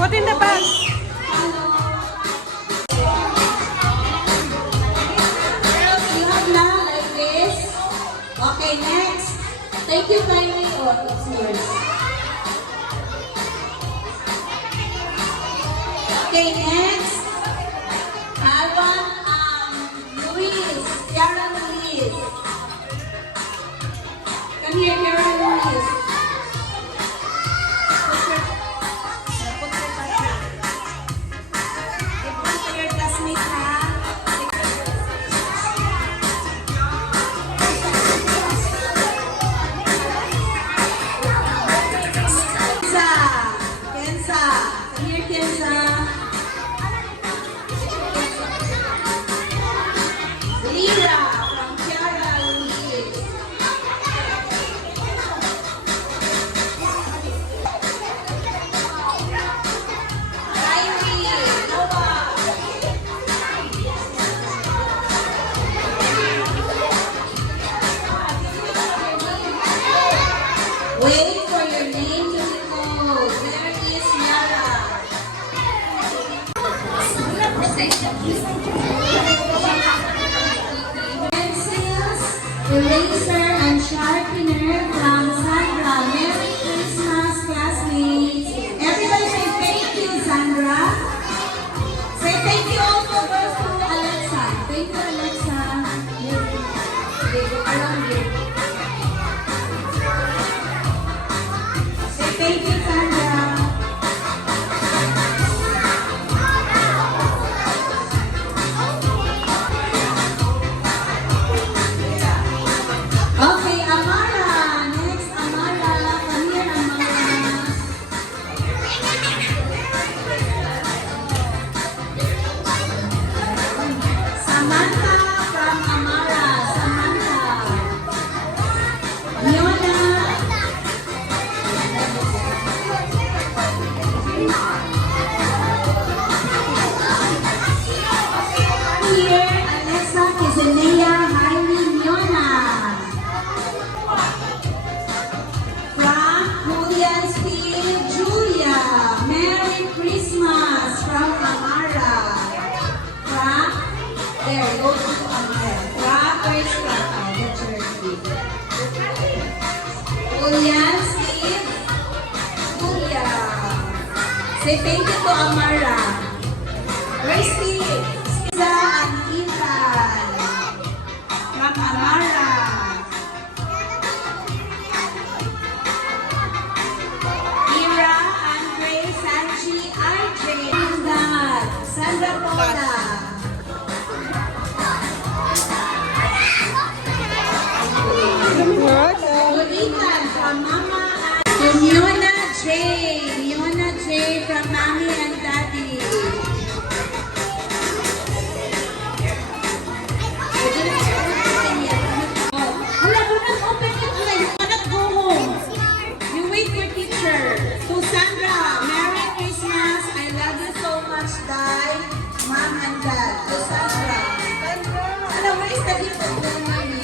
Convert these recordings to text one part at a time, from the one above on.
What in the bag? Okay, next. Thank you kindly. Oh, it's yours. Okay, next. Alban, Luis. Yara Luis. Come here, Yara Luis. Wait for your name to be called. There is Yara. Pencils, eraser, and sharpener from Sandra. Merry Christmas, classmates. Everybody say thank you, Sandra. Say thank you also first to Alexa. Thank you, Alexa. Around here. Thank you, Sandra. Okay, Amara. Next, Amara. Come here, Amara. Samantha from Amara. Samantha. Leona. Here, Alexa, Kizenea, Hailey, Miona. From Julian, Steve, Julia. Merry Christmas from Amara. From, there, go to Amara. From, where's from? Oh, that's your Steve. Julian, Steve, Julia. Say thank you to Amara. Where's Steve? And Ethan from Amara. Ira, Andre, Sanchi, RJ, Sandra Pola. Good Ethan from Mama and Miona J. Miona J from Mommy and Daddy. To Sandra, Merry Christmas. I love you so much, Dai, Mom and Dad. To Sandra. Ano, where is the gift of the mommy?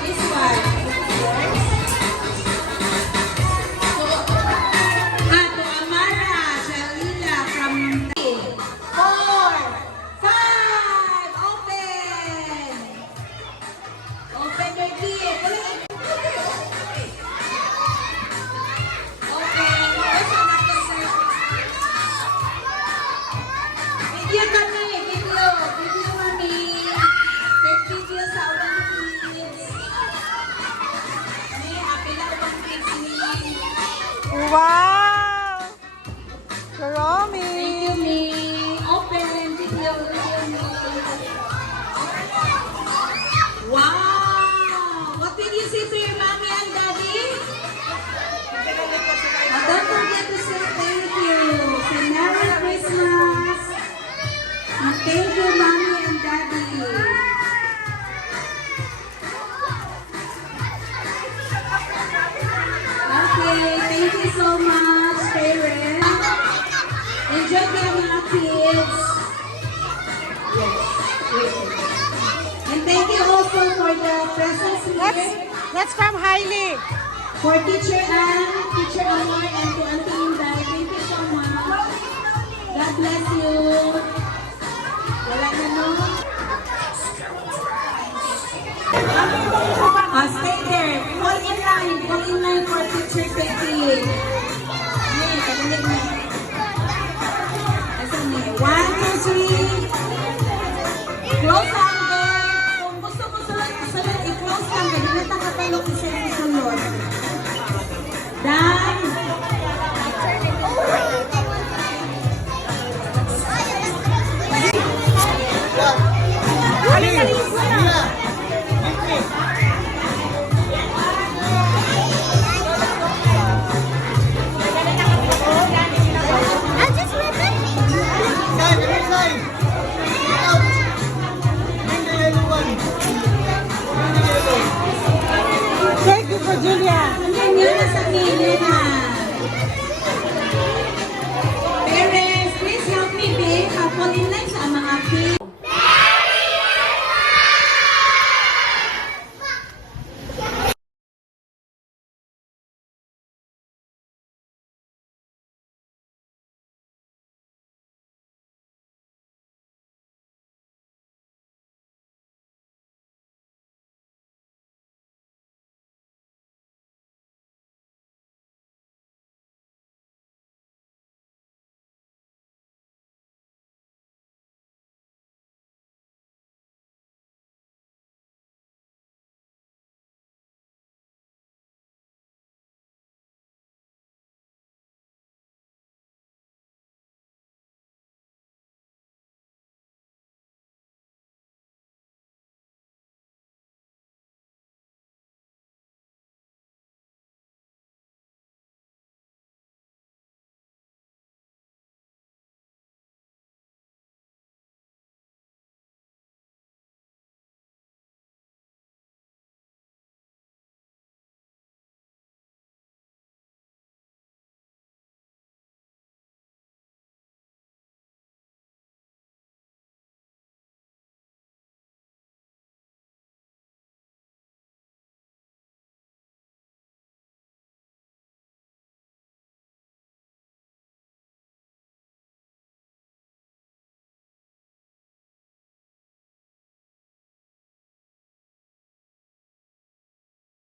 This one. To Amara, Jalila from 4, 5. Open. Open your gift. Video kami, video mami. Take video sa One Kids. May apila One Kids ni. Wow! Karami! Thank you, me. Open video me. Wow! What can you say to your mommy and daddy? Don't forget to say thank you. Say Merry Christmas. And thank you, mommy and daddy. Okay, thank you so much, parents. Enjoy kayo mga kids. Yes. And thank you also for the presents here. That's from Hailey. For Teacher Ann, Teacher Amor, and to Auntie Inday. Thank you so much. God bless you. Wala na no? Stay there. Fall in line. Fall in line for Teacher Becky. Yes, pagalit na. Asan niya? 1, 2, 3. Close lang, girl. Kung gusto mo sulat, i-close lang. Kasi natakatalok isa yung sulod. Dan. Thank you for Julia. Ang ganyan na sa gilid ha.